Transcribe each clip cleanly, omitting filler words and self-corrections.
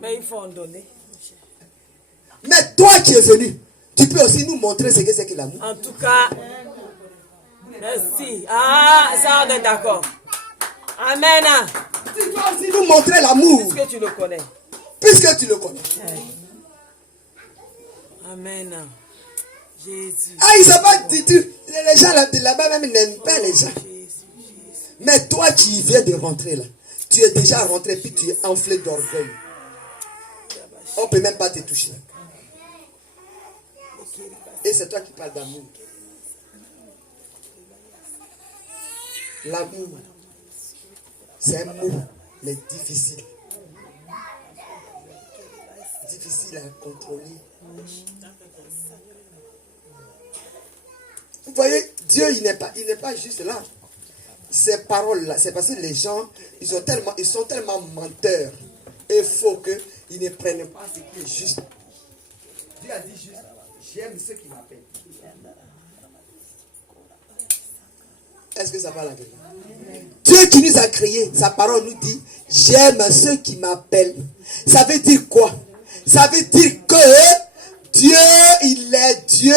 Mais il faut en donner. Mais toi qui es venu, tu peux aussi nous montrer ce que c'est que l'amour. En tout cas, merci. Ah, ça on est d'accord. Amen. Tu dois aussi nous montrer l'amour. Puisque tu le connais. Puisque tu le connais. Amen. Jésus. Ah, ils savent pas du tout. Les gens là-bas même n'aiment pas les gens. Mais toi qui viens de rentrer là, tu es déjà rentré puis tu es enflé d'orgueil. On ne peut même pas te toucher. Et c'est toi qui parles d'amour. L'amour, c'est un mot, mais difficile. Difficile à contrôler. Vous voyez, Dieu, il n'est pas juste là. Ces paroles-là, c'est parce que les gens, ils sont tellement menteurs et faux qu'ils ne prennent pas ce qui est juste. Dieu a dit juste, j'aime ceux qui m'appellent. Est-ce que ça va la gueule? Dieu qui nous a créés, sa parole nous dit, j'aime ceux qui m'appellent. Ça veut dire quoi? Ça veut dire que Dieu, il est Dieu.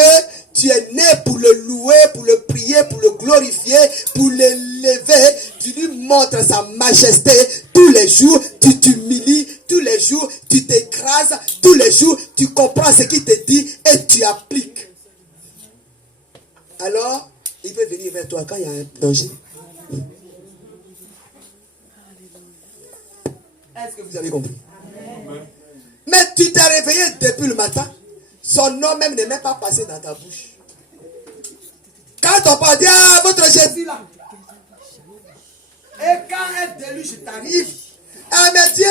Tu es né pour le louer, pour le prier, pour le glorifier, pour l'élever. Tu lui montres sa majesté. Tous les jours, tu t'humilies. Tous les jours, tu t'écrases. Tous les jours, tu comprends ce qu'il te dit et tu appliques. Alors, il peut venir vers toi quand il y a un danger. Est-ce que vous avez compris? Mais tu t'es réveillé depuis le matin. Son nom même n'est même pas passé dans ta bouche. Quand on parle, dit, ah, votre Jésus là. Et quand un déluge t'arrive, ah, mais Dieu,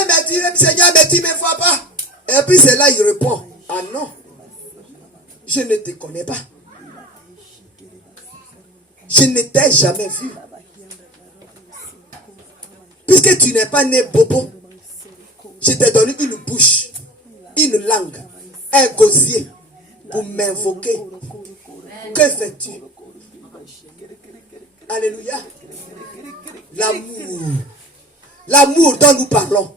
Seigneur, mais tu ne me vois pas. Et puis c'est là, il répond, ah non, je ne te connais pas. Je ne t'ai jamais vu. Puisque tu n'es pas né bobo, je t'ai donné une bouche, une langue, un gosier pour m'invoquer. Que fais-tu? Alléluia. L'amour. L'amour dont nous parlons.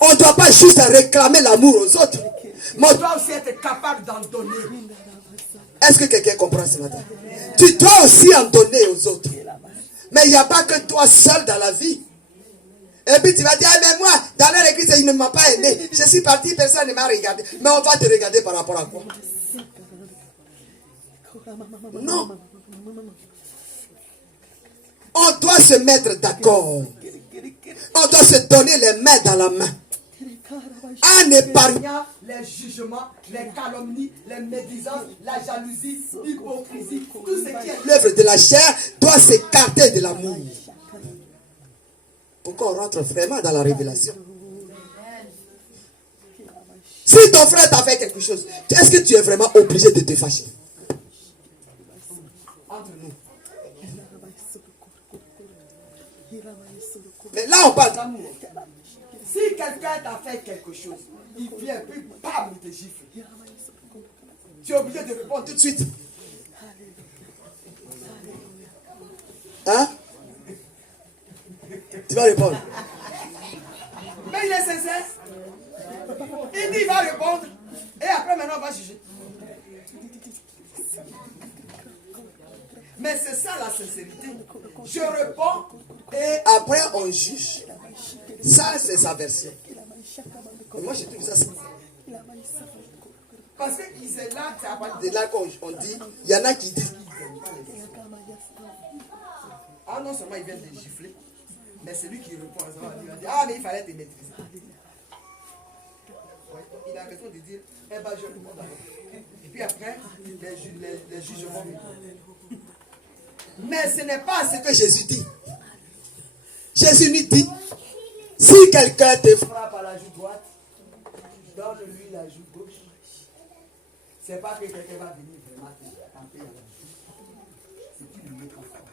On ne doit pas juste réclamer l'amour aux autres, mais on doit aussi être capable d'en donner. Est-ce que quelqu'un comprend ce matin? Tu dois aussi en donner aux autres. Mais il n'y a pas que toi seul dans la vie. Et puis tu vas dire, ah, mais moi, dans leur église, il ne m'a pas aimé. Je suis parti, personne ne m'a regardé. Mais on va te regarder par rapport à quoi? Non. On doit se mettre d'accord. On doit se donner les mains dans la main. En épargnant les jugements, les calomnies, les médisances, la jalousie, l'hypocrisie, tout ce qui est l'œuvre de la chair doit s'écarter de l'amour. Pour qu'on rentre vraiment dans la révélation. Si ton frère t'a fait quelque chose, est-ce que tu es vraiment obligé de te fâcher? Entre nous. Mais là, on parle d'amour. Si quelqu'un t'a fait quelque chose, il vient, puis bam, il te gifle. Tu es obligé de répondre tout de suite. Hein? Tu vas répondre. Mais il est sincère. Il dit il va répondre. Et après maintenant on va juger. Mais c'est ça la sincérité. Je réponds et après on juge. Ça c'est sa version. Et moi je trouve ça simple. Parce que c'est là, c'est à partir de là qu'on dit, il y en a qui disent qu'ils n'aiment pas les gens. Ah non seulement ils viennent de gifler, mais c'est lui qui répond à ça. Il va dire, ah mais il fallait te maîtriser. Ouais, il a raison de dire, eh ben je réponds d'abord. Et puis après, les jugements vont. Mais ce n'est pas ce que Jésus dit. Jésus lui dit, si quelqu'un te frappe à la joue droite, donne-lui la joue gauche. C'est pas que quelqu'un va venir vraiment te taper à la joue. C'est tu lui mets trop fort.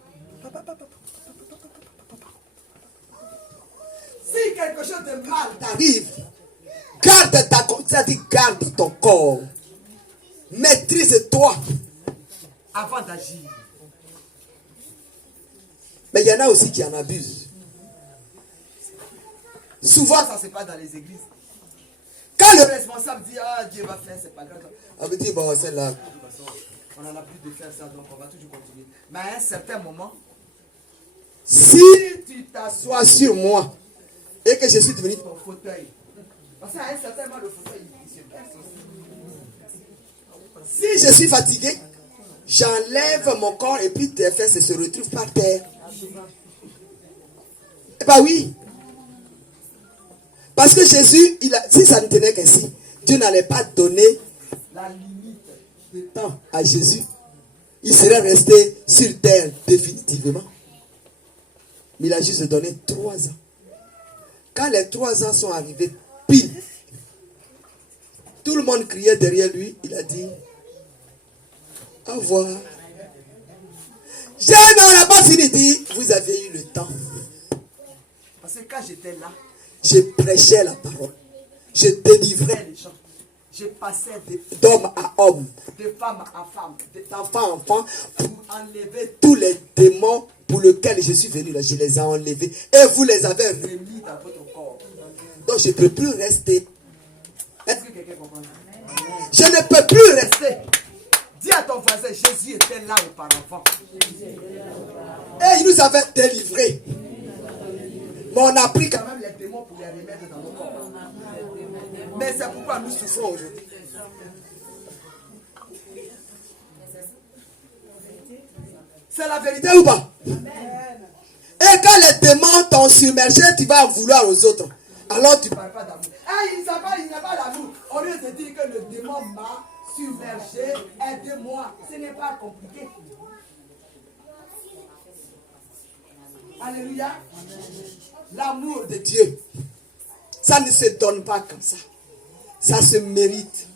Si quelque chose de mal t'arrive, garde ta conscience, garde ton corps. Maîtrise-toi avant d'agir. Mais il y en a aussi qui en abusent. Souvent, Ça se passe dans les églises. quand Le le responsable dit, ah, Dieu va faire, c'est pas grave. on me dit, bon, c'est là. De toute façon, on en a plus de faire ça, donc on va toujours continuer. Mais à un certain moment, Si tu t'assois sur moi et que je suis devenu ton fauteuil. Parce qu'à un certain moment, le fauteuil, il se perce aussi. si je suis fatigué, j'enlève mon corps et puis tes fesses se retrouvent par terre. Eh bien oui. Parce que Jésus, si ça ne tenait qu'ainsi, Dieu n'allait pas donner La limite. de temps à Jésus. Il serait resté sur terre définitivement. Mais il a juste donné 3 ans. Quand les 3 ans sont arrivés, pile, tout le monde criait derrière lui. Il a dit, au revoir. On n'a pas fini. Il dit, vous avez eu le temps. Parce que quand j'étais là, Je prêchais la parole. Je délivrais les gens, je passais d'homme à homme, de femme à femme, d'enfant à enfant, pour enlever tous les démons pour lesquels je suis venu là, je les ai enlevés. Et vous les avez remis. remis dans votre corps. Donc je ne peux plus rester. Est-ce que quelqu'un comprend? Je ne peux plus rester. Dis à ton voisin, Jésus était là auparavant. Et il nous avait délivrés. Mais on a pris quand même. Même les démons pour les remettre dans nos corps. Mais c'est pourquoi nous souffrons aujourd'hui. C'est la vérité ou pas? Et quand les démons t'ont submergé, tu vas en vouloir aux autres. Alors tu Il ne parle pas d'amour. Ah, il n'a pas d'amour. Au lieu de dire que le démon m'a submergé, aidez-moi. Ce n'est pas compliqué. Alléluia. l'amour de Dieu, ça ne se donne pas comme ça. Ça se mérite.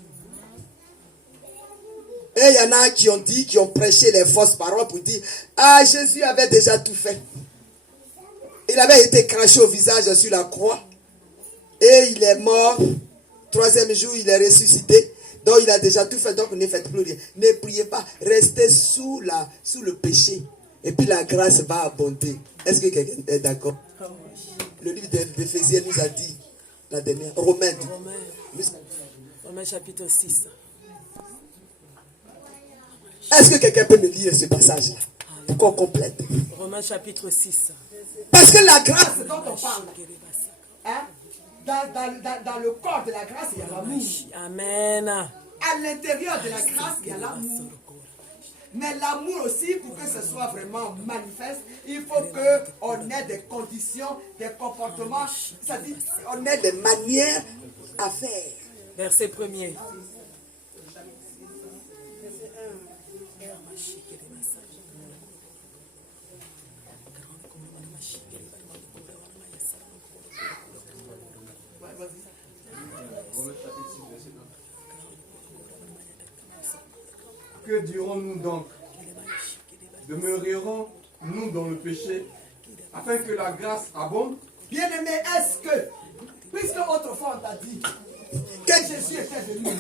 Et il y en a qui ont dit, qui ont prêché les fausses paroles pour dire, ah, Jésus avait déjà tout fait. Il avait été craché au visage sur la croix. Et il est mort. 3e jour, il est ressuscité. Donc il a déjà tout fait. Donc ne faites plus rien. Ne priez pas. Restez sous le péché. Et puis la grâce va abonder. Est-ce que quelqu'un est d'accord? Le livre d'Éphésiens nous a dit, la dernière, Romains chapitre 6. Est-ce que quelqu'un peut me lire ce passage-là pour qu'on complète? Romains chapitre 6. Parce que la grâce Dont on parle, hein, dans le corps de la grâce, il y a l'amour. Amen. À l'intérieur de la grâce, il y a l'amour. Mais l'amour aussi, pour que ce soit vraiment manifeste, il faut qu'on ait des conditions, des comportements, c'est-à-dire on ait des manières à faire. Verset 1er. Que dirons-nous donc? Demeurerons-nous dans le péché afin que la grâce abonde? bien-aimé, est-ce que, puisque autrefois on t'a dit que Jésus était venu,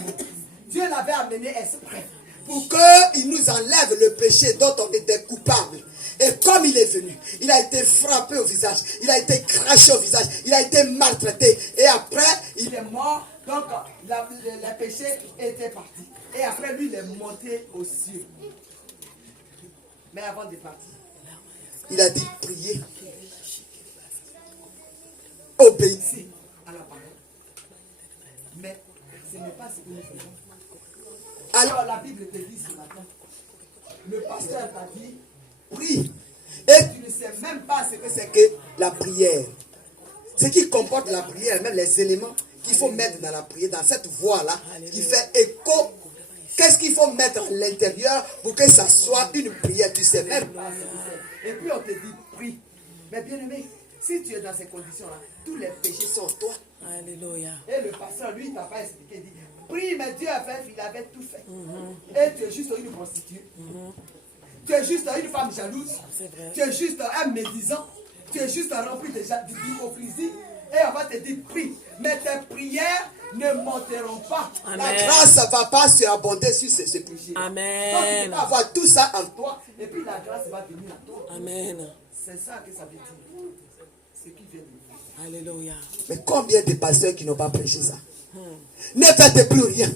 Dieu l'avait amené exprès Pour qu'il nous enlève le péché dont on était coupable. Et comme il est venu, il a été frappé au visage, il a été craché au visage, il a été maltraité. Et après, il est mort, donc le péché était parti. Et après lui, il est monté aux cieux. Mais avant de partir, il a dit priez. Obéissez à la parole. Mais ce n'est pas ce que nous faisons. Alors la Bible te dit ce matin, le pasteur t'a dit, prie. Et tu ne sais même pas ce que c'est que la prière, ce qui comporte la prière, même les éléments qu'il faut mettre dans la prière, dans cette voie-là, qui fait écho. Qu'est-ce qu'il faut mettre à l'intérieur pour que ça soit une prière? Tu sais même pas. Et puis on te dit, prie. Mais bien aimé, si tu es dans ces conditions-là, tous les péchés sont en toi. Alléluia. Et le pasteur, lui, il t'a pas expliqué, il dit, prie, mais Dieu il avait tout fait. Et tu es juste une prostituée. Tu es juste une femme jalouse. Tu es juste un médisant. Tu es juste rempli d'hypocrisie. Et on va te dire, prie. Mais tes prières ne monteront pas. Amen. La grâce ne va pas surabonder sur ces péchés. Amen. Donc tu peux avoir tout ça en toi. Et puis la grâce va venir à toi. Amen. C'est ça que ça veut dire. Ce qui vient de vous. Alléluia. Mais combien de pasteurs qui n'ont pas prêché ça? Ne faites plus rien.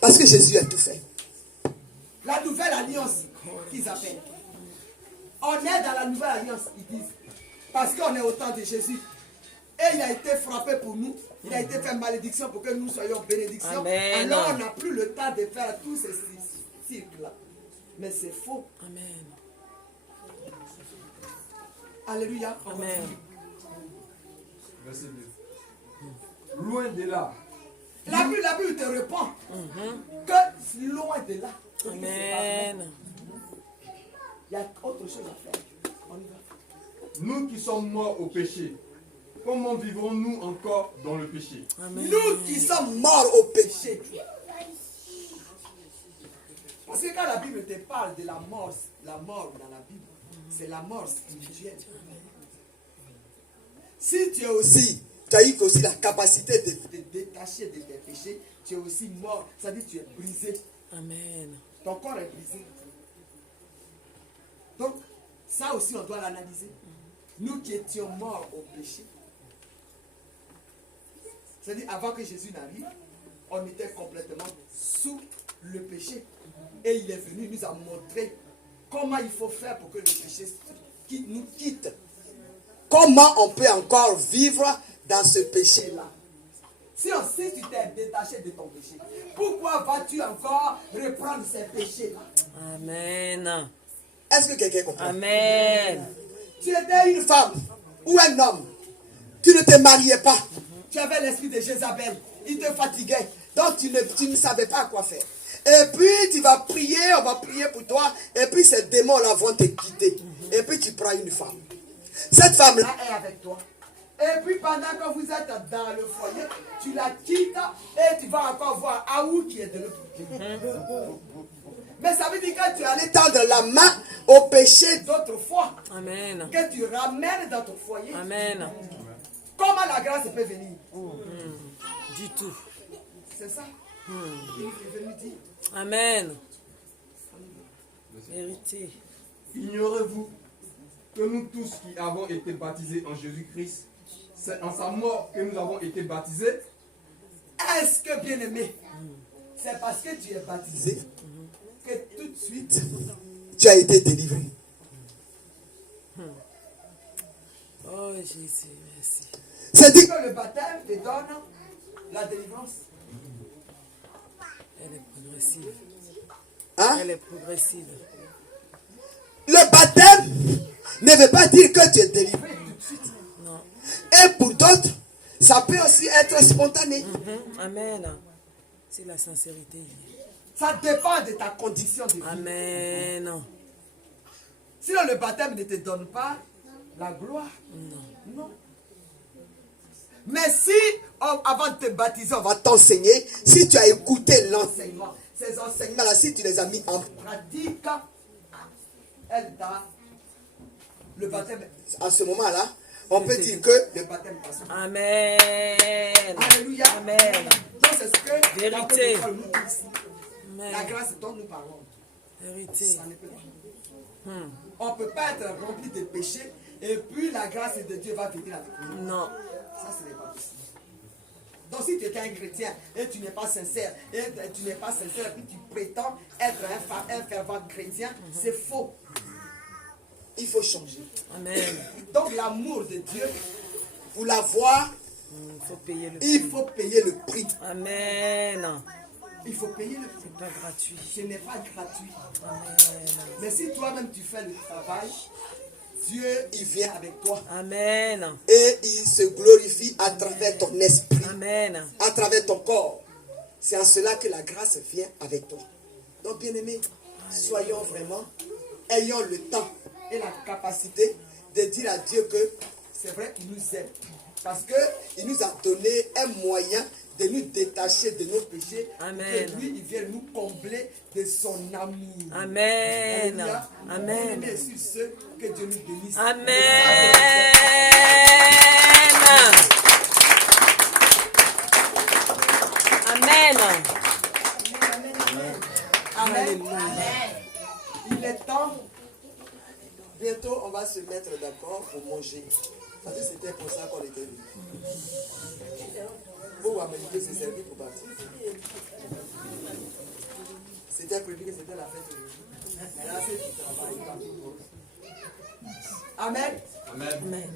Parce que Jésus a tout fait. La nouvelle alliance qu'ils appellent. On est dans la nouvelle alliance, ils disent. Parce qu'on est au temps de Jésus. Et il a été frappé pour nous. Il a été fait malédiction pour que nous soyons bénédictions. Amen. Alors on n'a plus le temps de faire tous ces cycles-là. Mais c'est faux. Amen. Alléluia. Amen. Verset 2. Loin de là. La Bible te répond que loin de là. Amen. Il y a autre chose à faire. On y va. Nous qui sommes morts au péché, comment vivrons-nous encore dans le péché? Amen. Nous qui sommes morts au péché. Parce que quand la Bible te parle de la mort dans la Bible, c'est la mort spirituelle. Si tu es aussi, Tu as eu aussi la capacité de... te détacher de tes péchés, tu es aussi mort. C'est-à-dire que tu es brisé. Amen. Ton corps est brisé. Donc, ça aussi, on doit l'analyser. Nous qui étions morts au péché, c'est-à-dire avant que Jésus n'arrive, on était complètement sous le péché. Et il est venu nous a montré comment il faut faire pour que le péché nous quitte. Comment on peut encore vivre dans ce péché-là? Si tu t'es détaché de ton péché, pourquoi vas-tu encore reprendre ces péchés-là? Amen. Est-ce que quelqu'un comprend? Amen. Tu étais Une femme ou un homme, tu ne te mariais pas. Tu avais l'esprit de Jézabel. Il te fatiguait. Donc tu ne savais pas quoi faire. Et puis tu vas prier, on va prier pour toi. Et puis ces démons-là vont te quitter. Et puis tu prends une femme. Cette femme-là là est avec toi. Et puis pendant que vous êtes dans le foyer, tu la quittes et tu vas encore voir Aou qui est de l'autre côté. Mais ça veut dire que tu allais tendre la main au péché. d'autrefois, Amen. que tu ramènes dans ton foyer. Amen. Comment la grâce peut venir? Du tout. C'est ça. Il est venu dire. Amen. Vérité. Ignorez-vous que nous tous qui avons été baptisés en Jésus-Christ, c'est en sa mort que nous avons été baptisés? Est-ce que, bien-aimé, c'est parce que tu es baptisé que tout de suite, Tu as été délivré. Oh Jésus, merci. C'est-à-dire que le baptême te donne la délivrance? Elle est progressive. hein? Elle est progressive. Le baptême ne veut pas dire que tu es délivré tout de suite. Non. Et pour d'autres, ça peut aussi être spontané. Amen. C'est la sincérité. Ça dépend de ta condition de vie. Amen. Sinon, le baptême ne te donne pas la gloire. Non. Mais si, avant de te baptiser, On va t'enseigner. Si tu as écouté l'enseignement, ces enseignements-là, si tu les as mis en pratique, elle t'a le baptême. à ce moment-là, on peut dire que Le baptême passe. Amen. Alléluia. Amen. Donc c'est ce que Vérité. l'apôtre Paul nous dit ici. Amen. La grâce dont nous parlons. Vérité. Ça ne peut pas. On ne peut pas être rempli de péchés et puis la grâce de Dieu va venir avec nous. Non. Ça, ce n'est pas possible. Donc si tu es un chrétien et tu n'es pas sincère, et puis tu prétends être un fervent chrétien, c'est faux. il faut changer. Amen. Donc l'amour de Dieu, Pour l'avoir, Il faut payer le il faut payer le prix. Amen. il faut payer le prix. C'est pas gratuit. Ce n'est pas gratuit. Amen. Mais si toi-même tu fais le travail, Dieu, il vient avec toi. Amen. Et il se glorifie à travers ton esprit, Amen. à travers ton corps. C'est en cela que la grâce vient avec toi. Donc, bien-aimés, soyons vraiment, ayons le temps et la capacité de dire à Dieu que C'est vrai, il nous aime. parce qu'il nous a donné un moyen de nous détacher de nos péchés. Amen. Que lui, il vient nous combler de son amour. Amen. Alléluia. Amen. Bien sûr, ceux que Dieu nous bénisse. Amen. Amen. Amen. Alléluia. Il est temps. Bientôt, on va se mettre d'accord pour manger. Parce que c'était pour ça qu'on était venu. Vous Américains se servir pour partir. C'était prévu que c'était la fête aujourd'hui. Mais là, c'est du travail. Amen. Amen.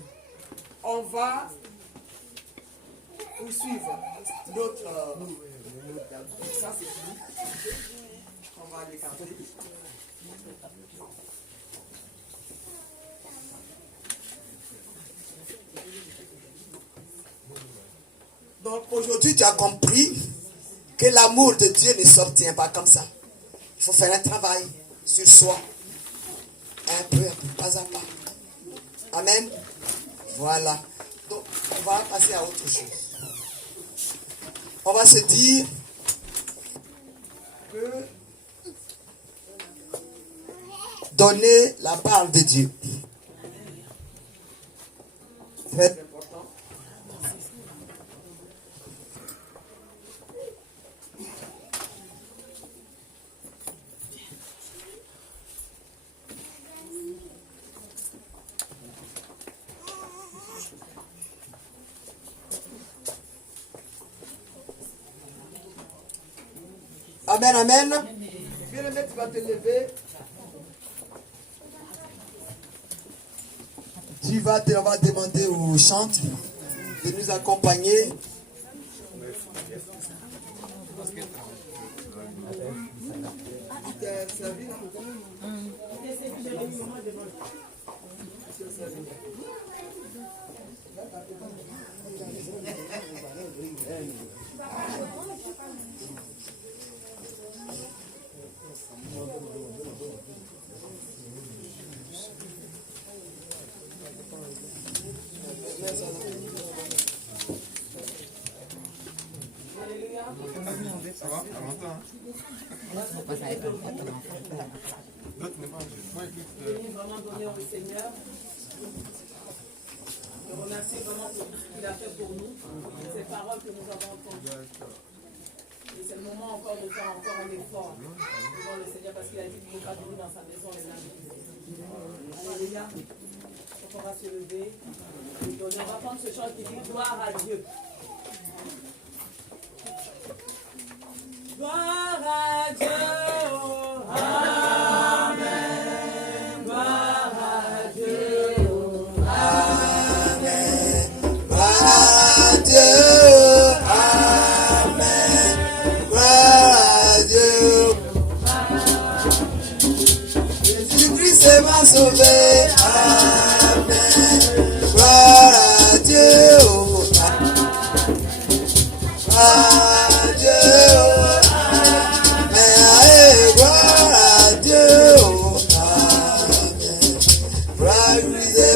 On va poursuivre notre. Ça, c'est fini. On va l'écarter. Donc aujourd'hui, tu as compris que l'amour de Dieu ne s'obtient pas comme ça. Il faut faire un travail sur soi. Un peu, pas à pas. Amen. Voilà. Donc, on va passer à autre chose. On va se dire que donner la parole de Dieu. Très important. Amen, amen. Bien-aimé, tu vas te lever. On va demander aux chantres de nous accompagner. Ça va? Ça m'entend? Vraiment donner au Seigneur. Je remercie vraiment pour tout ce qu'il a fait pour nous, ces paroles que nous avons entendues. Et c'est le moment encore de faire encore un effort devant le Seigneur parce qu'il a dit qu'il ne faut pas venir dans sa maison les amis. Alléluia. Donc on va se lever et donner. On va prendre ce chant qui dit gloire à Dieu. Gloire à Dieu. Amen. Gloire à Dieu. Amen. Gloire à Dieu. Amen. Gloire à Dieu. Jésus-Christ m'a sauvé. Amen. Gloire à Dieu. À Dieu.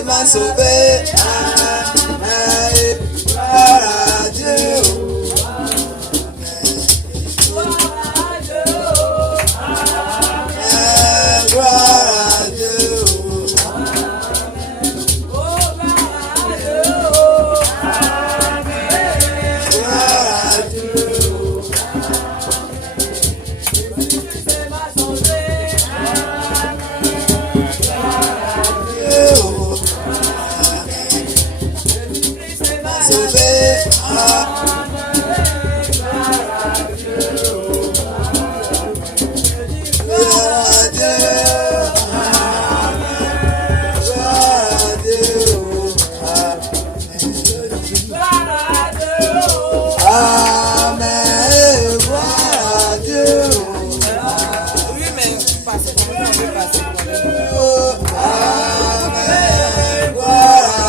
M'a sauvé, amen, gloire à Dieu, gloire à Dieu, amen, gloire à Dieu, gloire à Dieu, Jésus m'a sauvé,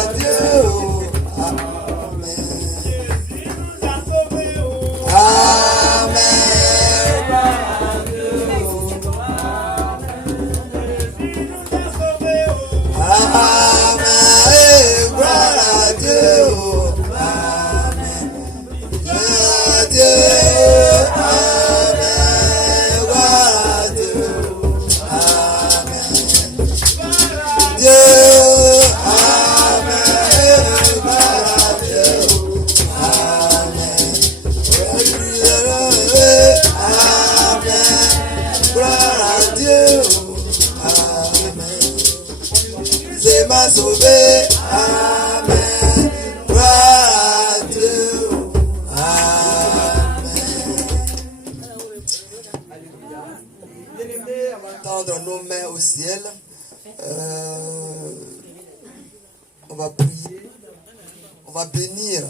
m'a sauvé, amen. nos mains au ciel. On va prier. On va bénir.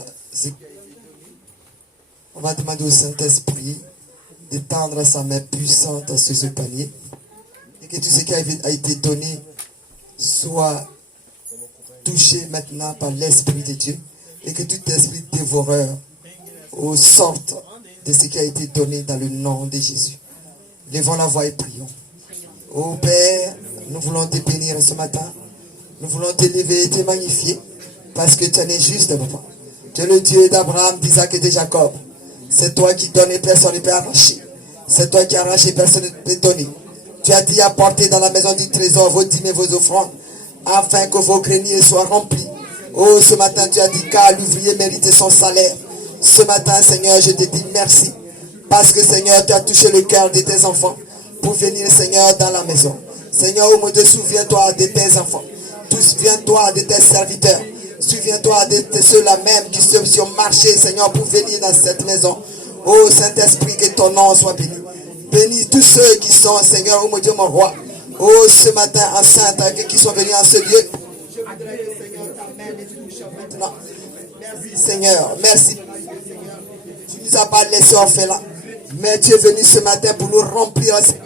On va demander au Saint-Esprit d'étendre sa main puissante sur ce panier. Et que tout ce qui a été donné soit touché maintenant par l'Esprit de Dieu. Et que tout esprit dévoreur sorte de ce qui a été donné dans le nom de Jésus. Levons la voix et prions. Ô Père, nous voulons te bénir ce matin. Nous voulons t'élever et te magnifier. Parce que tu en es juste, papa. Tu es le Dieu d'Abraham, d'Isaac et de Jacob. C'est toi qui donnes et personne ne peut arracher. C'est toi qui arraches et personne ne peut donner. Tu as dit apportez dans la maison du trésor vos dîmes et vos offrandes, afin que vos greniers soient remplis. Oh, ce matin tu as dit car l'ouvrier mérite son salaire. Ce matin, Seigneur, je te dis merci. Parce que, Seigneur, tu as touché le cœur de tes enfants pour venir, Seigneur, dans la maison. Seigneur, oh mon Dieu, souviens-toi de tes enfants. Souviens-toi de tes serviteurs. Souviens-toi de ceux-là même qui ont marché, Seigneur, pour venir dans cette maison. Oh Saint-Esprit, que ton nom soit béni. Bénis tous ceux qui sont, Seigneur, oh mon Dieu, mon roi. Oh, ce matin, enceinte, qui sont venus en ce lieu. Je voudrais, Seigneur, ta main les touche maintenant. Merci, Seigneur. Merci. Tu nous as pas laissé orphelins. Mais tu es venu ce matin pour nous remplir, Seigneur.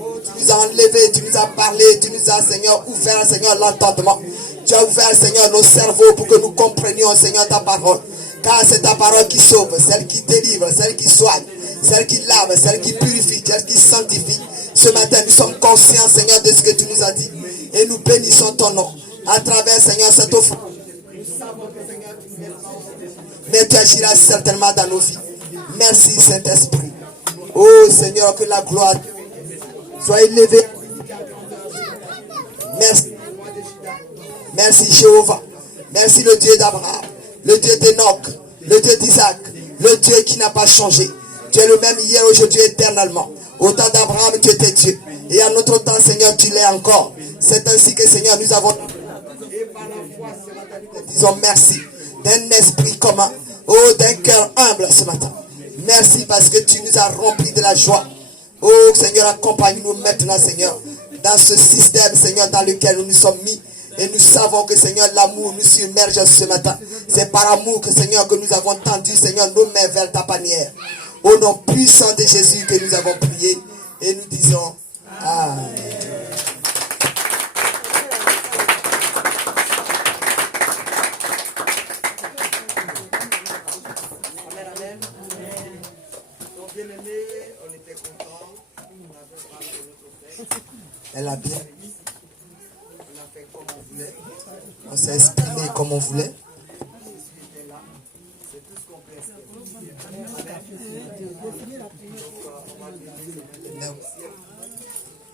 Oh, tu nous as enlevés, tu nous as parlé, tu nous as, Seigneur, ouvert, Seigneur, l'entendement. Tu as ouvert, Seigneur, nos cerveaux pour que nous comprenions, Seigneur, ta parole. Car c'est ta parole qui sauve, celle qui délivre, celle qui soigne, celle qui lave, celle qui purifie, celle qui sanctifie. Ce matin, nous sommes conscients, Seigneur, de ce que tu nous as dit. Et nous bénissons ton nom à travers, Seigneur, cette offrande. Mais tu agiras certainement dans nos vies. Merci, Saint-Esprit. Oh, Seigneur, que la gloire soit élevée. Merci. Merci, Jéhovah. Merci, le Dieu d'Abraham, le Dieu d'Enoch, le Dieu d'Isaac, le Dieu qui n'a pas changé. Tu es le même hier, aujourd'hui, éternellement. Au temps d'Abraham, tu étais Dieu. Et à notre temps, Seigneur, tu l'es encore. C'est ainsi que, Seigneur, nous avons... Et par la foi, ce matin, nous te disons merci d'un esprit commun. Oh, d'un cœur humble ce matin. Merci parce que tu nous as remplis de la joie. Oh, Seigneur, accompagne-nous maintenant, Seigneur, dans ce système, Seigneur, dans lequel nous nous sommes mis. Et nous savons que, Seigneur, l'amour nous submerge ce matin. C'est par amour que, Seigneur, que nous avons tendu, Seigneur, nos mains vers ta panière. Au nom puissant de Jésus que nous avons prié. Et nous disons Amen. Amen. Donc, bien aimé, on était contents. On avait parlé de notre fête. Elle a bien. On a fait comme on voulait. On s'est exprimé comme on voulait. Jésus était là. C'est tout ce qu'on peut espérer.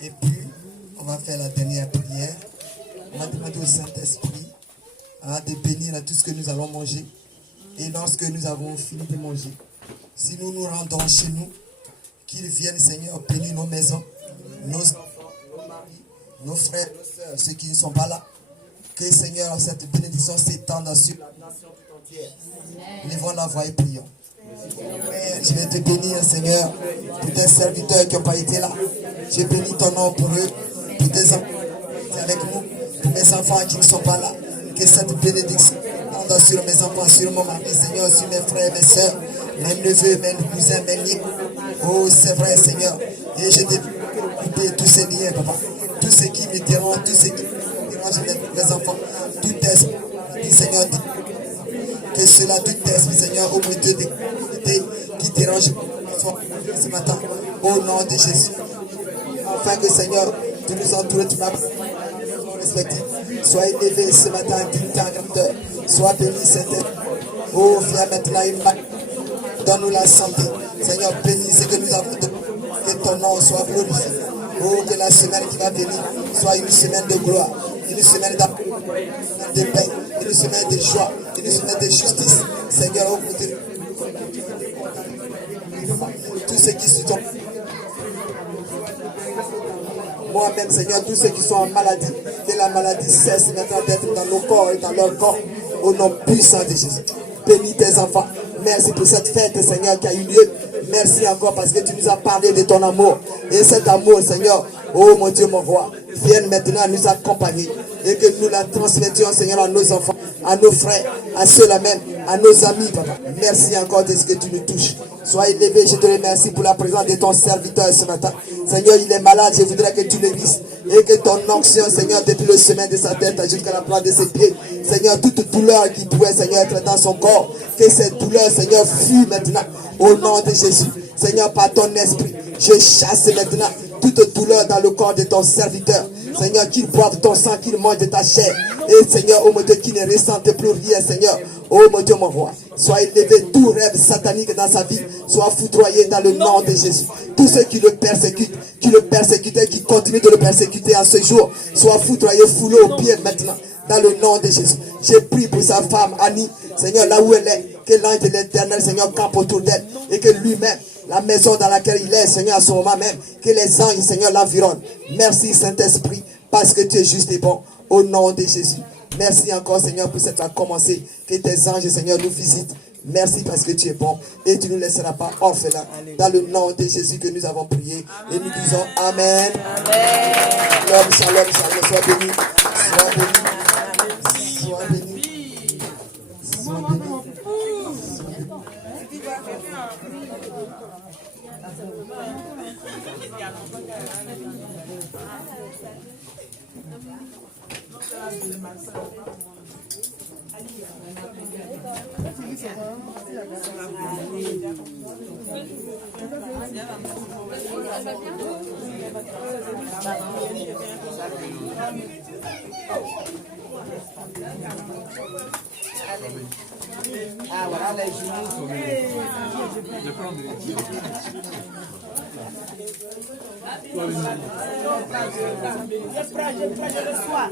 Et puis, on va faire la dernière prière. On va demander au Saint-Esprit de bénir à tout ce que nous allons manger. Et lorsque nous avons fini de manger, si nous nous rendons chez nous, qu'ils viennent, Seigneur, bénir nos maisons, nos enfants, nos maris, nos frères, nos soeurs, ceux qui ne sont pas là. Que, Seigneur, cette bénédiction s'étende sur la nation tout entière. Levons la voix et prions. Père, je vais te bénir, Seigneur, pour tes serviteurs qui n'ont pas été là. Je bénis ton nom pour eux, pour tes enfants qui sont avec nous, pour mes enfants qui ne sont pas là. Que cette bénédiction s'étende sur mes enfants, sur mon mari, Seigneur, sur mes frères, mes soeurs, mes neveux, mes cousins, mes nièces. Oh, c'est vrai, Seigneur. Et je te prie tous ces liens, papa. Tous ceux qui me dérangent, tous ceux qui dérangent mes enfants. Tout esprit, Seigneur, que cela, tout esprit, Seigneur, au moins Dieu qui dérange ce matin, au nom de Jésus. Afin que, Seigneur, tu nous entoures, tu m'as respecté. Sois élevé ce matin, dignité en grandeur. Sois béni, Seigneur. Oh, viens maintenant, donne-nous la santé. Seigneur, bénis ce que nous avons donné. Que ton nom soit glorifié. Oh, que la semaine qui va venir soit une semaine de gloire, une semaine de paix, une semaine de joie, une semaine de justice. Seigneur, oh, tous ceux qui sont moi-même, Seigneur, tous ceux qui sont en maladie, que la maladie cesse maintenant d'être dans nos corps et dans leur corps, au nom puissant de Jésus. Bénis tes enfants. Merci pour cette fête, Seigneur, qui a eu lieu. Merci encore parce que tu nous as parlé de ton amour. Et cet amour, Seigneur, oh mon Dieu, mon roi, vienne maintenant nous accompagner. Et que nous la transmettions, Seigneur, à nos enfants, à nos frères, à ceux-là même, à nos amis, papa. Merci encore de ce que tu nous touches. Sois élevé, je te remercie pour la présence de ton serviteur ce matin. Seigneur, il est malade, je voudrais que tu le guérisses. Et que ton onction, Seigneur, depuis le semeur de sa tête jusqu'à la plante de ses pieds. Seigneur, toute douleur qui pouvait, Seigneur, être dans son corps. Que cette douleur, Seigneur, fuit maintenant. Au nom de Jésus. Seigneur, par ton esprit, je chasse maintenant toute douleur dans le corps de ton serviteur. Seigneur, qu'il boive ton sang, qu'il mange de ta chair. Et Seigneur, oh mon Dieu, qu'il ne ressente plus rien, Seigneur. Oh mon Dieu, mon roi. Sois élevé, tout rêve satanique dans sa vie soit foudroyé dans le nom de Jésus. Tous ceux qui le persécutent et qui continuent de le persécuter en ce jour, soient foudroyés, foulés aux pieds maintenant. Dans le nom de Jésus. J'ai prié pour sa femme, Annie. Seigneur, là où elle est, que l'ange de l'Éternel, Seigneur, campe autour d'elle. Et que lui-même, la maison dans laquelle il est, Seigneur, à ce moment même, que les anges, Seigneur, l'environnent. Merci, Saint-Esprit, parce que tu es juste et bon. Au nom de Jésus. Merci encore, Seigneur, pour cette fois commencé. Que tes anges, Seigneur, nous visitent. Merci parce que tu es bon. Et tu ne nous laisseras pas orphelins. Dans le nom de Jésus que nous avons prié. Et nous disons Amen. L'homme sans l'homme, sois béni. Sois béni. Sois béni. Sois béni. Ah voilà les genoux. Je reçois.